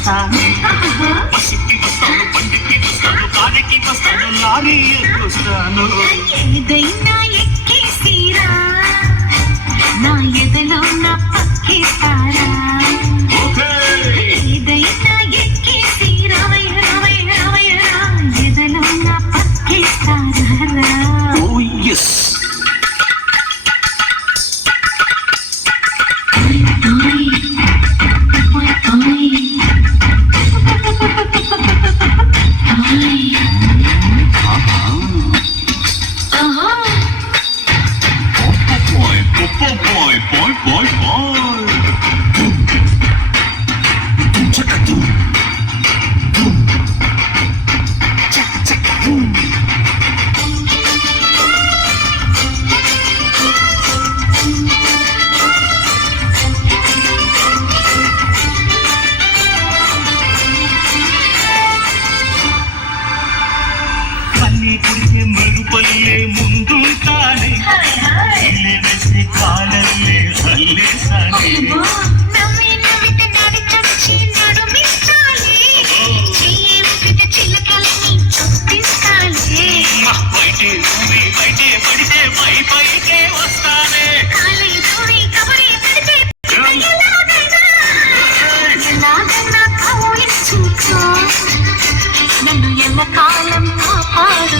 వస్తాను, బస్సుకి వస్తాను, బండికి వస్తాను, కారికి వస్తాను, లారీ ఎక్కుస్తాను. ఏదైనా ఎక్కేసిరా, నా ఎదలో నా పక్కేస్తారా. ఏదైనా ఎక్కేసిరా, ఎదలో నా పక్కేస్తారా. Oh yes. పల్లె మరుపల్లే ముందుంటానే, వేసి కాలల్లే అల్లేసానే. బయటే పడితే పైకే వస్తానే. నన్ను ఎల్ల కాలం కాపాడు.